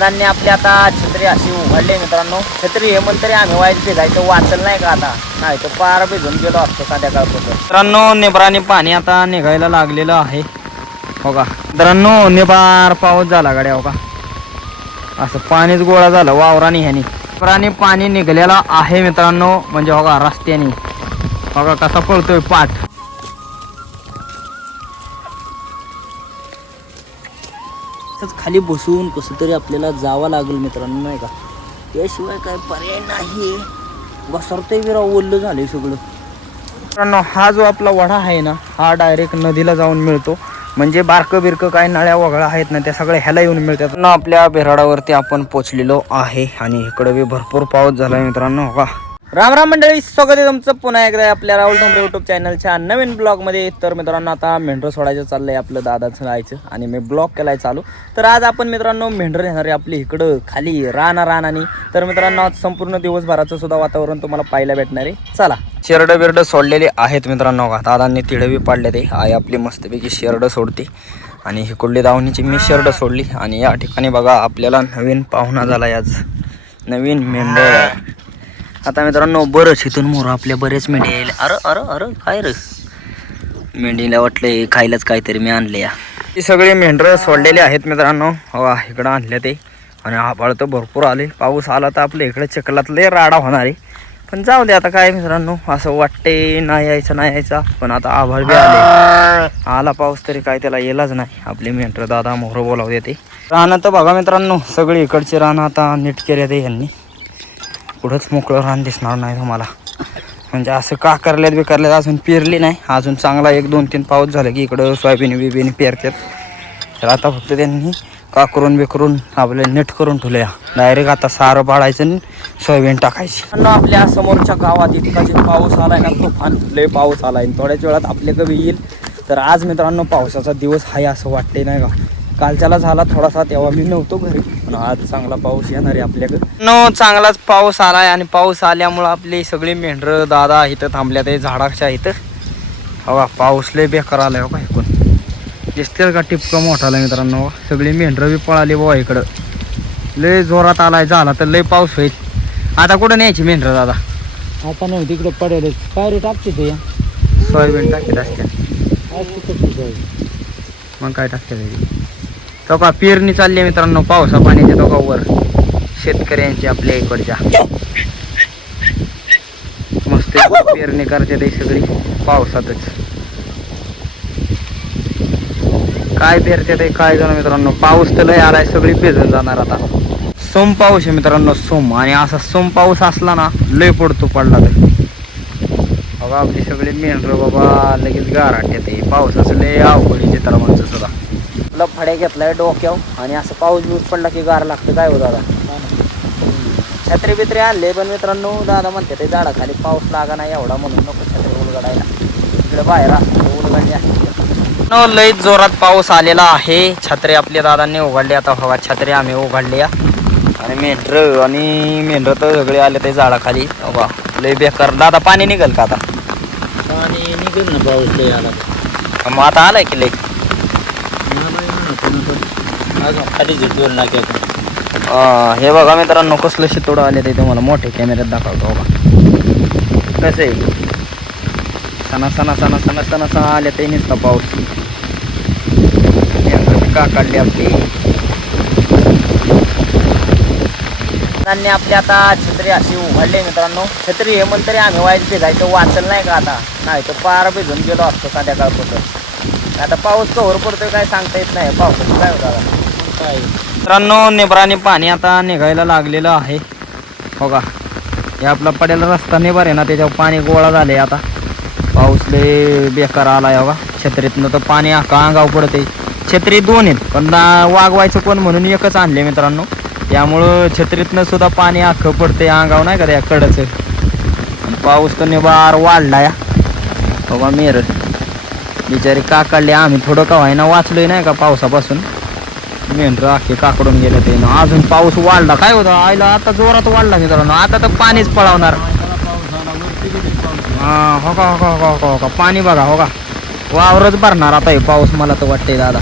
त्यांनी आपली आता छत्री अशी उघडली मित्रांनो. छत्री हे म्हणतरी आम्ही वाईट भिजायचं वाचल नाही का आता, नाही तर पार भिजून गेलो असतो संध्याकाळपर्यंत. मित्रांनो निब्राने पाणी आता निघायला लागलेलं आहे हो का. मित्रांनो निबार पाऊस झाला गाड्या हो का, असं पाणीच गोळा झालं वावराने ह्यानी. निब्राने पाणी निघालेला आहे मित्रांनो, म्हणजे हो का रस्त्याने हो का कसा पळतोय पाठ. खाली बसून कसं तरी आपल्याला जावं लागेल मित्रांनो नाही का, त्याशिवाय काय पर्याय नाही. घसरतोय विरा ओल्लं झालंय सगळं मित्रांनो. हा जो आपला वडा आहे ना, हा डायरेक्ट नदीला जाऊन मिळतो. म्हणजे बारकं बिरकं काय नळ्या वगळा आहेत ना, त्या सगळ्या ह्याला येऊन मिळतात ना. आपल्या बेराडावरती आपण पोचलेलो आहे आणि इकडे बी भरपूर पाऊस झाला मित्रांनो हो का. राम राम मंडळी, स्वागत आहे तुमचं पुन्हा एकदा आपल्या राहुल ठोंबरे युट्यूब चॅनलच्या नवीन ब्लॉगमध्ये. तर मित्रांनो आता मेंढरं सोडायचं चाललंय आपलं दादाचं जायचं आणि मी ब्लॉग केलाय चालू. तर आज आपण मित्रांनो मेंढरं येणार आहे आपली इकडं खाली रानारानानी. तर मित्रांनो आज संपूर्ण दिवसभराचं सुद्धा वातावरण तुम्हाला पाहायला भेटणार आहे. चला. शेरडं बिरडं सोडलेले आहेत मित्रांनो का, दादांनी तिडं बी पाडले. ते आई आपली मस्तपैकी शेरडं सोडते आणि ही कुठली दावणीची मी शेरडं सोडली. आणि या ठिकाणी बघा आपल्याला नवीन पाहुणा झाला आज, नवीन मेंढर. आता मित्रांनो बरंच इथून मोर आपल्या बरेच मेंढे यायला. अरे अरे अरे काय रे, मेंढीला वाटले खायलाच काहीतरी मी आणले या. ही सगळी मेंढरं सोडलेली आहेत मित्रांनो हो इकडं आणले ते. आणि आभाळ तर भरपूर आले, पाऊस आला तर आपल्या इकडे चिखलात लय राडा होणार आहे. पण जाऊ दे आता काय मित्रांनो, असं वाटते नाही यायचं नाही यायचा, पण आता आभाळ बी आले. आला पाऊस तरी काय त्याला येलाच नाही. आपली मेंढरं दादा मोहरं बोलावते ते. रानं तर बघा मित्रांनो सगळी इकडची रानं आता नीट केले ते यांनी. पुढंच मोकळं रान दिसणार नाही तुम्हाला. म्हणजे असं का करल्यात बी करल्यात, अजून पेरली नाही. अजून चांगला 1-2-3 पाऊस झाला की इकडं सोयाबीन बिबीन पेरतात. तर आता फक्त त्यांनी का करून बेकरून आपले नीट करून ठेवल्या. डायरेक्ट आता सारं पाडायचं आणि सोयाबीन टाकायची. आपल्या समोरच्या गावात इतका जे पाऊस आलाय ना, तुफान लय पाऊस आलाय. थोड्याच वेळात आपल्याकडे येईल. तर आज मित्रांनो पावसाचा दिवस आहे असं वाटते नाही का. कालच्याला झाला थोडासा तेव्हा मी नव्हतो घरी, पण आज चांगला पाऊस येणार आहे आपल्याकडे. चांगलाच पाऊस आलाय आणि पाऊस आल्यामुळं आपली सगळी मेंढरं दादा इथं थांबल्या ते झाडाच्या इथं हवा. पाऊस लय बेकार आलाय हो का. इकडून दिसतील का टिपकं मोठा आलाय मित्रांनो. सगळी मेंढरं बी पळाली बाबा इकडं. लय जोरात आलाय, झाला तर लय पाऊस होईल. आता कुठं न्यायची मेंढरं दादा? आता नाही तिकडे पडेल. काय रे टाकते ते सोयाबीन टाकीत असते मग काय टाकते तो का. पेरणी चालली मित्रांनो पावसा पाण्याच्या दोघांवर शेतकऱ्यांची आपल्या इकडच्या. मस्त पेरणी करते ते सगळी पावसातच. काय पेरते ते काय जाणं मित्रांनो. पाऊस तर लय आलाय, सगळी भिजून जाणार आता. सोम पाऊस आहे मित्रांनो सोम. आणि असा सोम पाऊस असला ना लय पडतो पडला तर बघा. आपली सगळी मेंढरं बाबा लगेच गाराट येते. पावसाचं लय अवघड चित्रांचं सुद्धा. फड्या घेतलाय डोक्यावर आणि असं पाऊस बिऊस पडला की गार लागतं. काय हो दादा, छत्री बित्री आणले पण मित्रांनो दादा म्हणते ते झाडाखाली पाऊस लागा नाही एवढा म्हणून नको छत्री उलगडायला. इकडे बाहेर असतो उलगडली असते. लई जोरात पाऊस आलेला आहे. छत्री आपल्या दादांनी उघडली आता हवा. छत्री आम्ही उघडली आणि मेंढरं तर सगळे आले ते झाडाखाली बघा. लय बेकार. दादा पाणी निघेल का आता? पाणी निघेल ना, पाऊस लय आला. मग आता आलाय की लय खाली झुटून लागेल. हे बघा मित्रांनो कसलं शितोडं आले ते तुम्हाला मोठे कॅमेऱ्यात दाखवतो बघा. कसं आहे सणा सणा सणा सणा सणा सणा आले ते नुसता पाऊस. का काढली आपली त्यांनी आपली आता छत्री अशी उघडली मित्रांनो. छत्री हे म्हणतरी आम्ही वाईट भिजायचं वाचल नाही का आता, नाही तर पार भिजून गेलो असतो संध्याकाळपर्यंत. आता पाऊस कवर पडतोय काय सांगता येत नाही. पावसाचं काय होतं काय मित्रांनो. निब्राने पाणी आता निघायला लागलेलं आहे हो का. हे आपला पडेला रस्ता निभार आहे ना, त्याच्यावर पाणी गोळा झाले. आता पाऊस लय बेकार आलाय हो का. छत्रीतनं तर पाणी अंगाव पडते. छत्री 2 आहेत पण वागवायचं कोण म्हणून एकच आणले मित्रांनो. त्यामुळं छत्रीतनं सुद्धा पाणी अख्खं पडते अंगाव नाही का त्या कडचं. पाऊस तर निबार वाढला या बाबा. मेर बिचारी काकडले. आम्ही थोडं का व्हायना वाचलोय नाही का पावसापासून. मेंढरं अख्खे काकडून गेलं ते. अजून पाऊस वाढला काय होतं आईला. आता जोरात वाढला मित्रांनो. आता तर पाणीच पळवणार. हो का हो का हो का हो का. पाणी बघा हो का. वावरच भरणार आता हे पाऊस मला तर वाटतंय दादा.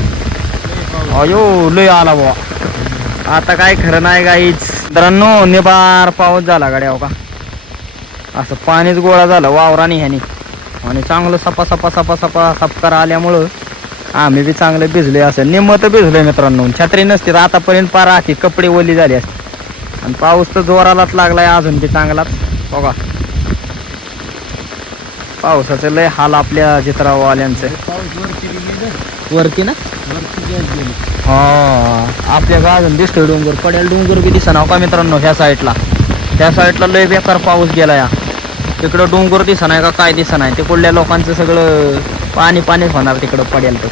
अयो लय आला बाबा. आता काय खरं नाही गाईच मित्रांनो. निबार पाऊस झाला गाड्या हो का. असं पाणीच गोळा झालं वावराने ह्यानी आणि चांगलं सपा सपा सपा सपा सपकार आल्यामुळं आम्ही बी चांगले भिजले. असं निम्मत भिजलोय मित्रांनो. छत्री नसते तर आतापर्यंत पार आखी कपडे ओली झाली असते. आणि पाऊस तर जोरालाच लागलाय अजून बी चांगलाच बघा. पावसाचं लय हाल आपल्या चित्रावाल्यांचं. वरती ना हा आपल्या का अजून दिसतोय डोंगर. पडेल डोंगर बी दिसना का मित्रांनो. ह्या साईडला लय बेकार पाऊस गेला या. तिकडं डोंगर दिसना का काय दिसना आहे. तिकडल्या लोकांचं सगळं पाणीच होणार तिकडं पडेल तर.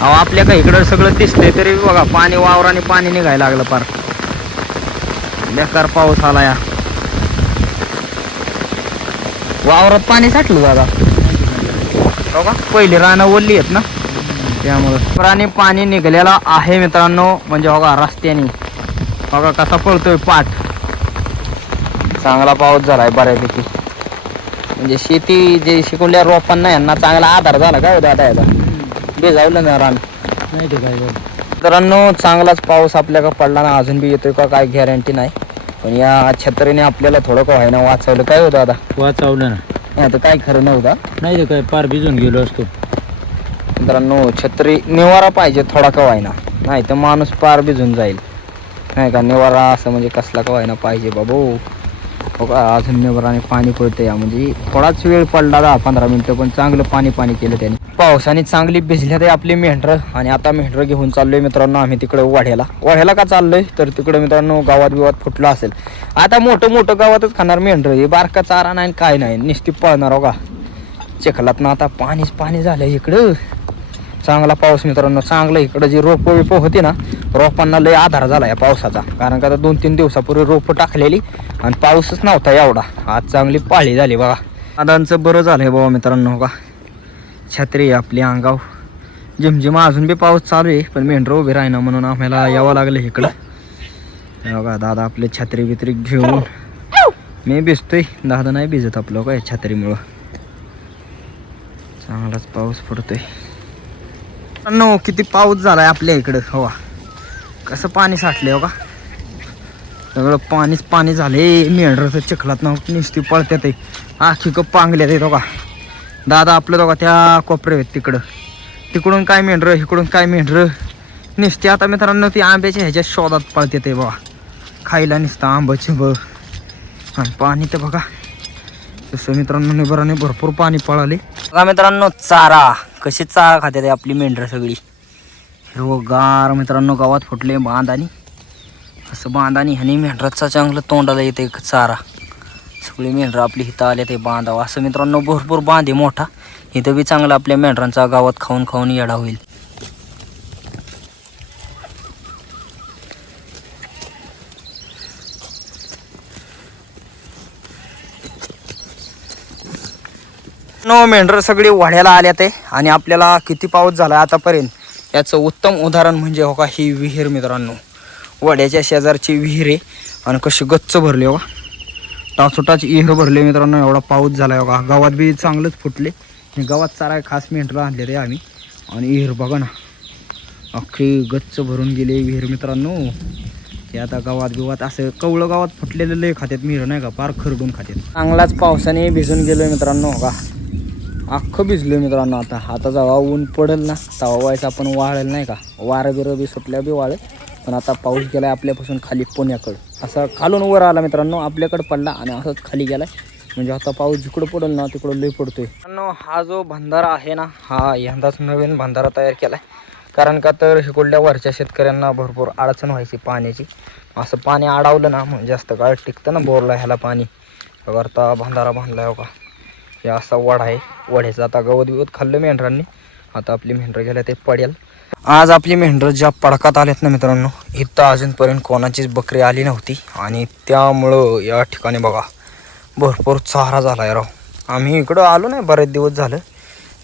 अहो आपल्या का इकडं सगळं दिसतंय तरी बघा पाणी वावराने पाणी निघायला लागलं पार. बेकार पाऊस आला या. वावरात पाणी साठलं दादा हो का. पहिली रानं ओलली आहेत ना त्यामुळं पाणी निघालेला आहे मित्रांनो. म्हणजे बघा रस्त्याने बघा कसा पळतोय पाठ. चांगला पाऊस झालाय बऱ्यापैकी. म्हणजे शेती जे शिकवल्या रोपांना यांना चांगला आधार झाला काय दादा याचा. भिजावलं ना रान नाही ते काय मित्रांनो. चांगलाच पाऊस आपल्याकडे पडला ना. अजून बी येतोय का काय गॅरंटी नाही. पण या छत्रीने आपल्याला थोडं का व्हायना वाचवलं काय होतं दादा. वाचावलं ना. आता काय खरं नव्हतं. नाही ते काय पार भिजून गेलो असतो. मित्रांनो छत्री निवारा पाहिजे थोडा का व्हायना. नाही तर माणूस पार भिजून जाईल नाही का. निवारा असं म्हणजे कसला का व्हायना पाहिजे बाबू हो का. अजून निवाराने पाणी पडतं या. म्हणजे थोडाच वेळ पडला 10-15 मिनटं पण चांगलं पाणी केलं त्याने. पावसाने चांगली भिजल्यात आपली मेंढरं. आणि आता मेंढरं घेऊन चाललोय मित्रांनो आम्ही तिकडे वाढ्याला का चाललोय तर तिकडे मित्रांनो गावात फुटलं असेल. आता मोठं गावातच खाणार मेंढरं. हे बारका चारा नाही काय नाही नुसती पळणार हो का. चिखलात ना आता पाणी झालं इकडं. चांगला पाऊस मित्रांनो. चांगलं इकडं जी रोपं होती ना रोपांना लय आधार झाला या पावसाचा. कारण का आता 2-3 दिवसापूर्वी रोपं टाकलेली आणि पाऊसच नव्हता एवढा. आज चांगली पाळी झाली बघा. दादांचं बरं झालंय बाबा मित्रांनो हो का. छत्री आपली अंगाव झिमझिम अजून बी पाऊस चालू आहे पण मेंढरं उभी राहिना म्हणून आम्हाला यावं लागलं इकडं बघा. दादा आपले छत्री बित्री घेऊन मी भिजतोय. दादा नाही भिजत आपलं काय छत्रीमुळं. चांगलाच पाऊस पडतोय नो. किती पाऊस झालाय आपल्या इकडं हवा. कसं पाणी साठले हो का. सगळं पाणी झाले. मेंढरं चिखलात ना नुसती पळत्यात आहे. आखी कप पांगल्यात आहेत हो का. दादा आपलं बघा त्या कोपऱ्यात तिकडून काय मेंढरं इकडून काय मेंढरं नुसती. आता मित्रांनो ती आंब्याच्या ह्याच्या शोधात पळते ते बघा. खायला नुसतं आंब्याची आणि पाणी तर बघा तसं मित्रांनो निबराने भरपूर पाणी पळाले बघा मित्रांनो. चारा कशी चारा खाते ते आपली मेंढरं सगळी. हिरवगार मित्रांनो गावात फुटले बांधानी. असं बांधानी ह्यानी मेंढराचा चांगलं तोंडाला येते चारा. सगळी मेंढरं आपली हिथं आले ते बांधावं असं मित्रांनो. भरपूर बांधे मोठा इथं बी चांगलं आपल्या मेंढरांचा गावात खाऊन येडा होईल. मेंढरं सगळी वाढ्याला आल्या ते. आणि आपल्याला किती पाऊस झाला आतापर्यंत याचं उत्तम उदाहरण म्हणजे हो का ही विहीर मित्रांनो. वड्याच्या शेजारची विहीर आहे आणि कशी गच्च भरली हो का. टाचोटाच विहीर भरले मित्रांनो. एवढा पाऊस झाला हो का. गावात बी चांगलंच फुटले. गावात चारा खास मेंढरं आणले रे आम्ही. आणि विहीर बघा ना अख्खी गच्च भरून गेले विहीर मित्रांनो. ते आता गावात असं कवळं गावात फुटलेलं लय खात्यात विहीर नाही का. पार खरडून खात्यात. चांगलाच पावसाने भिजून गेलोय मित्रांनो हो का. अख्खं भिजलोय मित्रांनो. आता जेव्हा ऊन पडेल ना तेव्हा व्हायचं आपण वाळेल नाही का. वारं बिरं बी सुटल्या बी वाळेल. पण आता पाऊस गेलाय आपल्यापासून खाली पुण्याकडं. असा खालून वर आला मित्रांनो आपल्याकडं पडला आणि असंच खाली गेलाय. म्हणजे आता पाऊस जिकडं पडेल ना तिकडं लय पडतोय मित्रांनो. हा जो बंधारा आहे ना हा यंदाच नवीन बंधारा तयार केलाय. कारण का तर इकडल्या वरच्या शेतकऱ्यांना भरपूर अडचण व्हायची पाण्याची. असं पाणी अडवलं ना म्हणजे जास्त काळ टिकतं ना बोरला ह्याला पाणी. करता बंधारा बांधलाय हो का. हे असा वडा आहे. वड्याचं आता गवत खाल्लं मेंढरांनी. आता आपली मेंढरं गेल्या ते पडेल. आज आपली मेंढरं ज्या पडकात आलेत ना मित्रांनो इथं अजूनपर्यंत कोणाचीच बकरी आली नव्हती. आणि त्यामुळं या ठिकाणी बघा भरपूर चारा झाला आहे राव. आम्ही इकडं आलो नाही बरेच दिवस झालं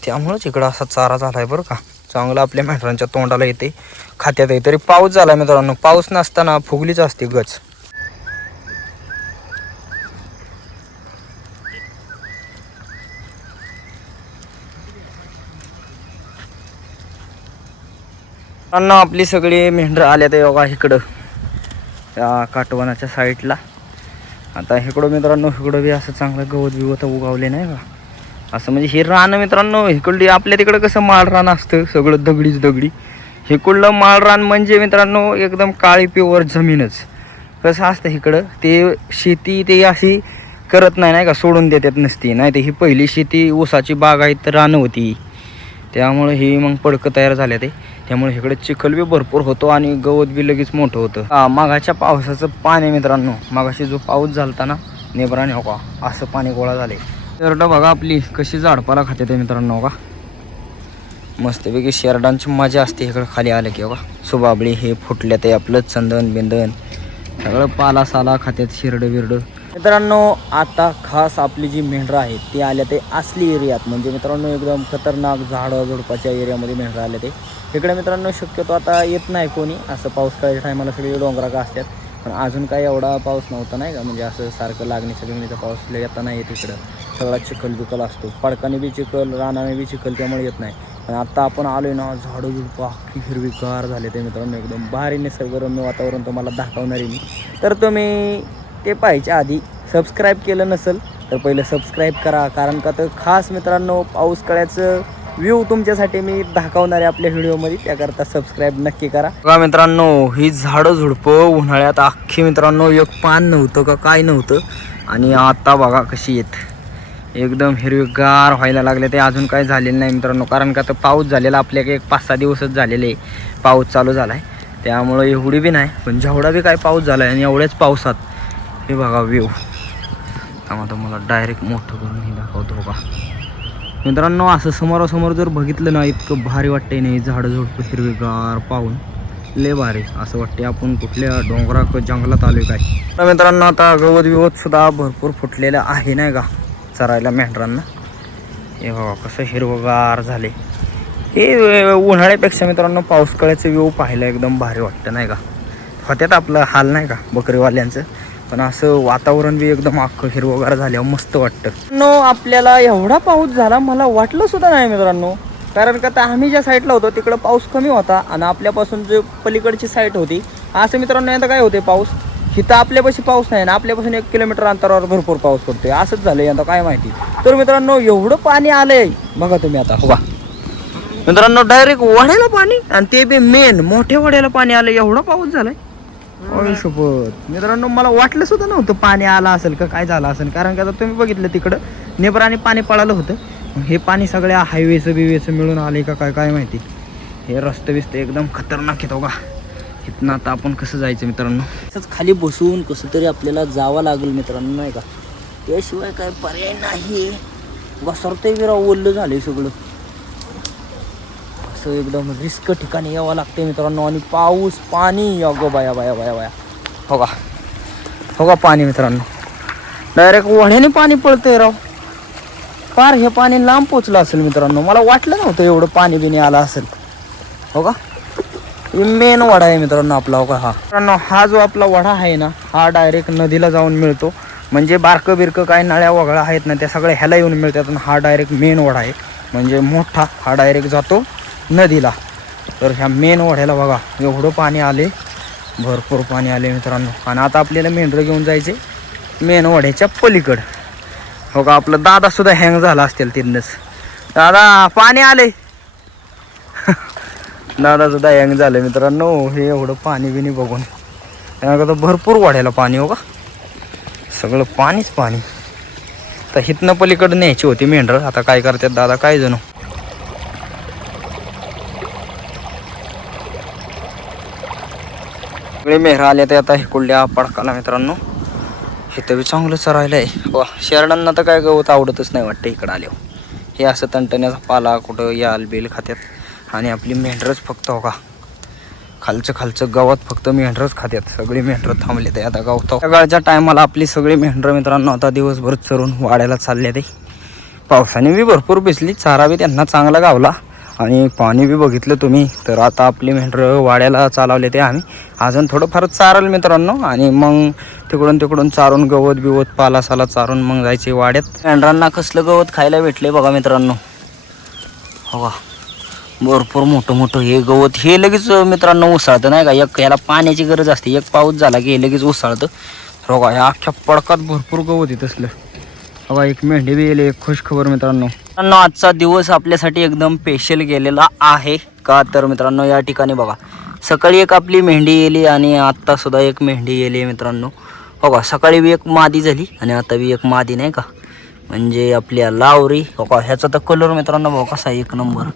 त्यामुळंच इकडं असा चारा झाला आहे बरं का. चांगलं आपल्या मेंढरांच्या तोंडाला येते खात्यात आहे. तरी पाऊस झाला मित्रांनो. पाऊस नसताना फुगलीच असते गच. आपली सगळी मेंढरं आल्या ते बघा इकडं. त्या काटवनाच्या साईडला. आता इकडं मित्रांनो इकडं बी असं चांगलं गवत बिवत उगावले नाही का, असं म्हणजे हे रान मित्रांनो इकडली आपल्या तिकडं कसं माळ रान असतं सगळं दगडीच दगडी, इकडलं माळ रान म्हणजे मित्रांनो एकदम काळी प्युअर जमीनच. कसं असतं इकडं ते शेती ते अशी करत नाही का, सोडून देतात नसती, नाही तर ही पहिली शेती ऊसाची बागायत रानं होती, त्यामुळे ही मग पडकं तयार झाले ते, त्यामुळे इकडे चिखल बी भरपूर होतो आणि गवत बी लगेच मोठं होतं. मागाच्या पावसाचं पाणी मित्रांनो, मागाशी जो पाऊस झालता ना नेबराने हो का, असं पाणी गोळा झाले. शेरड बघा आपली कशी झाडपाला खाते ते मित्रांनो का, मस्तपैकी शेरडांची मजा असते इकडं खाली आलं की बघा. सुबाबळी हे फुटल्या ते आपलं चंदन बिंदन सगळं पाला साला खात्यात शिरडं बिरडं. मित्रांनो आता खास आपली जी मेंढरं आहेत ती आल्या ते असली एरियात, म्हणजे मित्रांनो एकदम खतरनाक झाडं झुडपाच्या एरियामध्ये मेंढरं आले ते. इकडे मित्रांनो शक्यतो आता येत नाही कोणी, असं पाऊस काळाच्या टायमाला सगळे डोंगराका असतात, पण अजून काही एवढा पाऊस नव्हता नाही का, म्हणजे असं सारखं लागणीचा बिगणीचा पाऊस येता नाही येत इकडं, सगळा चिखल बिकल असतो, पडकाने बी चिखल रानाने बी चिखल, त्यामुळे येत नाही. पण आत्ता आपण आलो आहे ना, झाडं झुडपं अख्खी हिरवीगार झाले ते मित्रांनो, एकदम भारी निसर्गरम्य वातावरण तुम्हाला दाखवणार आहे मी. तर तुम्ही ते पाहायच्या आधी सबस्क्राईब केलं नसेल तर पहिलं सबस्क्राईब करा, कारण का तर खास मित्रांनो पाऊस काळ्याचं व्ह्यू तुमच्यासाठी मी दाखवणार आहे आपल्या व्हिडिओमध्ये, त्याकरता सबस्क्राईब नक्की करा. बघा मित्रांनो ही झाडं झुडपं उन्हाळ्यात अख्खी मित्रांनो एक पान नव्हतं का काय नव्हतं, आणि आता बघा कशी येत एकदम हिरवीगार व्हायला लागले ते. अजून काय झालेलं नाही मित्रांनो, कारण का तर पाऊस झालेला आपल्याकडे 5-6 दिवसच झालेले, पाऊस चालू झाला आहे, त्यामुळं एवढी बी नाही, पण जेवढा बी काय पाऊस झाला आहे आणि एवढ्याच पावसात हे बघा व्ह्यू. त्यामुळे मला डायरेक्ट मोठं करून हे दाखवतो बघा मित्रांनो. असं समोरासमोर जर बघितलं ना इतकं भारी वाटतंय नाही, झाडं झुडपं हिरवीगार पाहून लय भारी असं वाटते आपण कुठल्या डोंगरात जंगलात आलोय काय. तर मित्रांनो आता गवत बिवत सुद्धा भरपूर फुटलेलं आहे नाही का चरायला मेंढरांना. हे बघा कसं हिरवगार झाले. हे उन्हाळ्यापेक्षा मित्रांनो पाऊस काळाचं व्ह्यू पाहायला एकदम भारी वाटतं नाही का. होत्यात आपलं हाल नाही का बकरीवाल्यांचं, पण असं वातावरण बी एकदम अख्खं हिरवगार झाल्यावर मस्त वाटतं. आपल्याला एवढा पाऊस झाला मला वाटलं सुद्धा नाही मित्रांनो, कारण का आम्ही ज्या साईडला होतो तिकडं पाऊस कमी होता आणि आपल्यापासून जो पलीकडची साईड होती असं मित्रांनो आता काय होते पाऊस, इथं आपल्यापाशी पाऊस नाही ना, आपल्यापासून 1 किलोमीटर अंतरावर भरपूर पाऊस पडतोय, असंच झालं यंदा काय माहिती. तर मित्रांनो एवढं पाणी आलंय बघा तुम्ही आता हो का मित्रांनो, डायरेक्ट वड्याला पाणी, आणि ते बी मेन मोठ्या वड्याला पाणी आलं, एवढा पाऊस झालाय शपथ मित्रांनो. मला वाटलं सुद्धा नव्हतं पाणी आलं असेल का काय झालं असेल, कारण का आता तुम्ही बघितलं तिकडं नेबराने पाणी पळालं होतं, हे पाणी सगळ्या हायवेचं बिवेचं मिळून आले का काय काय माहिती. हे रस्ते बिस्ते एकदम खतरनाक येतो का. इथनं आता आपण कसं जायचं मित्रांनो, तसंच खाली बसून कसं तरी आपल्याला जावं लागेल मित्रांनो नाही का, त्याशिवाय काय पर्याय नाही. घसरतंय विरा ओल्लं झालंय सगळं, असं एकदम रिस्क ठिकाणी यावं लागते मित्रांनो. आणि पाऊस पाणी अगो बाया बाया बाया बाया हो का पाणी मित्रांनो, डायरेक्ट ओढ्याने पाणी पडतंय राव. फार हे पाणी लांब पोचलं असेल मित्रांनो, मला वाटलं नव्हतं एवढं पाणी बिणी आलं असेल हो का. मेन वडा आहे मित्रांनो आपला हो का. हा मित्रांनो हा जो आपला वडा आहे ना, हा डायरेक्ट नदीला जाऊन मिळतो, म्हणजे बारकं बिरकं काय नळ्या वगळ्या आहेत ना त्या सगळ्या ह्याला येऊन मिळतात, आणि हा डायरेक्ट मेन वडा आहे म्हणजे मोठा, हा डायरेक्ट जातो नदीला. तर ह्या मेन वड्याला बघा एवढं पाणी आले, भरपूर पाणी आले मित्रांनो. आणि आता आपल्याला मेंढरं घेऊन जायचे मेन वड्याच्या पलीकडं हो का. आपलं दादा सुद्धा हँग झाला असतील तिथनंच, दादा पाणी आले दादा सुद्धा हँग झालं मित्रांनो. हे एवढं पाणी बिनी बघून त्यानंतर भरपूर वाढायला पाणी हो का, सगळं पाणीच पाणी. तर हिथनं पलीकडं न्यायची होती मेंढरं, आता काय करतात दादा काय जणू. सगळे मेहरा आले ते आता हिकुडल्या पडकाला मित्रांनो. इथं बी चांगलं चरायला आहे वा. शेरडांना तर काय गवत आवडतच नाही वाटतं इकडं आल्यावर, हे असं तणटण्याचा पाला कुठं याल बेल खात्यात, आणि आपली मेंढरच फक्त हो का खालचं गवत फक्त मेंढरच खात्यात. सगळी मेंढरं थांबले ते आता गावतो. सकाळच्या टायमाला आपली सगळी मेंढरं मित्रांनो आता दिवसभर चरून वाड्याला चालले ते. पावसाने बी भरपूर भिजली, चारा बी त्यांना चांगला गावला, आणि पाणी बी बघितलं तुम्ही. तर आता आपली मेंढरं वाड्याला चालवले ते आम्ही, अजून थोडंफार चारल मित्रांनो, आणि मग तिकडून चारून गवत बिवत पालासाला चारून मग जायचे वाड्यात. मेंढरांना कसलं गवत खायला भेटले बघा मित्रांनो हो का. भरपूर मोठं मोठं हे गवत हे लगेच मित्रांनो उसळतं नाही का. एक ह्याला पाण्याची गरज असते, एक पाऊस झाला की हे लगेच उसळतं. बघा ह्या अख्ख्या पडकात भरपूर गवत येत असलं. बघा एक मेंढी बी येईल. एक खुश खबर मित्रांनो. मित्रांनो आजचा दिवस आपल्यासाठी एकदम स्पेशल गेलेला आहे का तर मित्रांनो या ठिकाणी बघा सकाळी एक आपली मेंढी येली आणि आत्ता सुद्धा एक मेंढी येली मित्रांनो. बघा सकाळी बी एक मादी झाली आणि आता बी एक मादी नाही का, म्हणजे आपल्या लावरी. बघा ह्याचा तर कलर मित्रांनो बघा कसा एक नंबर.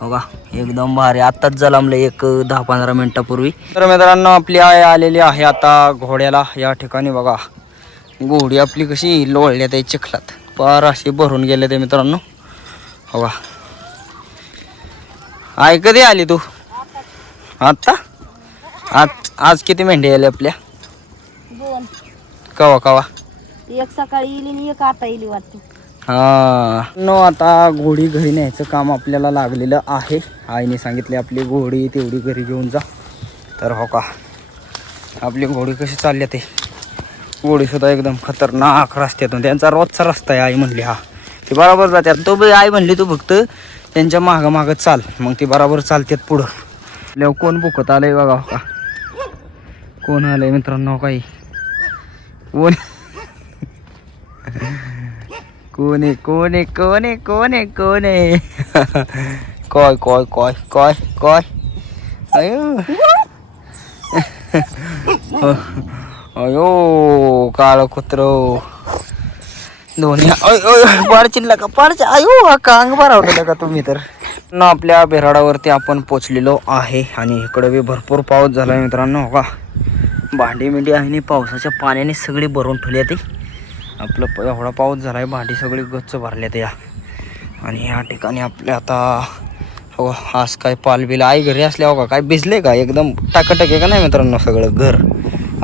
बघा एकदम भारी. आत्ताच जलमलं एक 10-15 मिनिटापूर्वी. तर मित्रांनो आपली आय आलेली आहे आता घोड्याला या ठिकाणी. बघा घोडी आपली कशी लोळल्यात आहे चिखलात, पार अशी भरून गेले ते मित्रांनो. बघा आय कधी आली तू? आत्ता? आज किती मेंढी आली आपल्या? 2. कवा कवा? एक सकाळी येईल आणि एक आता येईल वाटतं. हा नो आता घोडी घरी न्यायचं काम आपल्याला लागलेलं आहे. आईने सांगितले आपली घोडी तेवढी घरी घेऊन जा. तर हो का आपली घोडी कशी चालली ते. घोडी सुद्धा एकदम खतरनाक रस्त्यातून, त्यांचा रोजचा रस्ता आहे आई म्हणली. हा ती बरोबर जातात. तो बी आई म्हणली तू फक्त त्यांच्या मागं मागं चाल, मग ती बरोबर चालतात पुढं. आपल्यावर कोण बुकत आलंय बघा. हो का कोण आलंय मित्रांनो? काही कोण कोणे कोणे कोणे कोणे कोणे काय काय काय काय काय अयो अयो काळ कुत्र दोन्ही पाडचिनला का पाडच अयो हा कांग भरावलेला का तुम्ही. तर न आपल्या बेराडावरती आपण पोचलेलो आहे आणि इकडे बी भरपूर पाऊस झाला आहे मित्रांनो. हो का भांडी मिंडी आहे पावसाच्या पाण्याने सगळी भरून ठेवली ते. आपलं एवढा पाऊस झाला आहे, भांडी सगळी गच्च भरल्यात या. आणि या ठिकाणी आपल्या आता हो आज काय पालबिल आई घरी असल्या हो का काय भिजले का एकदम टाकाटक आहे का नाही मित्रांनो. सगळं घर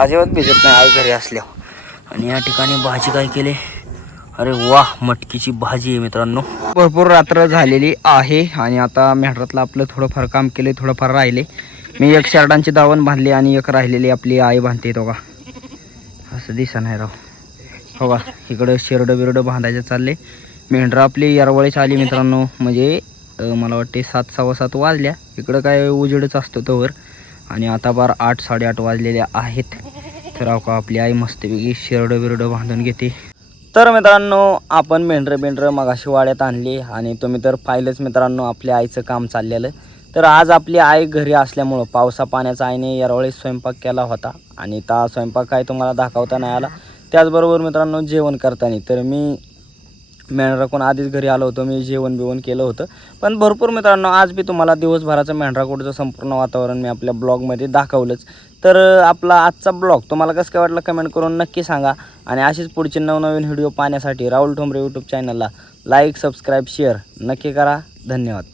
अजिबात भिजत नाही आई घरी असल्या. आणि या ठिकाणी भाजी काय केली, अरे वाह मटकीची भाजी आहे मित्रांनो. भरपूर रात्र झालेली आहे आणि आता मेहरातलं आपलं थोडंफार काम केले, थोडंफार राहिले. मी एक शर्टांची दावण बांधली आणि एक राहिलेली आपली आई बांधते. तो का असं दिसा नाही राव. हो का इकडं शेरडं बिरडं बांधायचं चालले. मेंढरं आपली यारवळीच आली मित्रांनो. म्हणजे मला वाटते 7-7:15 वाजल्या. इकडं काय उजेडच असतो तोवर. आणि आता बार 8-8:30 वाजलेल्या आहेत. तर हो का आपली आई मस्तपैकी शेरडं बिरडं बांधून घेते. तर मित्रांनो आपण मेंढरं मगाशी वाड्यात आणली आणि तुम्ही तर पाहिलंच मित्रांनो आपल्या आईचं काम चाललेलं. तर आज आपली आई घरी असल्यामुळं पावसा पाण्याचा आईने यारवळी स्वयंपाक केला होता आणि त्या स्वयंपाक काय तुम्हाला दाखवता नाही आला. त्याचबरोबर मित्रांनो जेवण करताना तर मी मेंढराकोण आधीच घरी आलो होतो, मी जेवण बिवण केलं होतं. पण भरपूर मित्रांनो आज बी तुम्हाला दिवसभराचं मेंढराकोटचं संपूर्ण वातावरण मी आपल्या ब्लॉगमध्ये दाखवलंच. तर आपला आजचा ब्लॉग तुम्हाला कसं काय वाटलं कमेंट करून नक्की सांगा. आणि अशीच पुढचे नवनवीन व्हिडिओ पाहण्यासाठी राहुल ठोंबरे यूट्यूब चॅनलला लाईक सबस्क्राईब शेअर नक्की करा. धन्यवाद.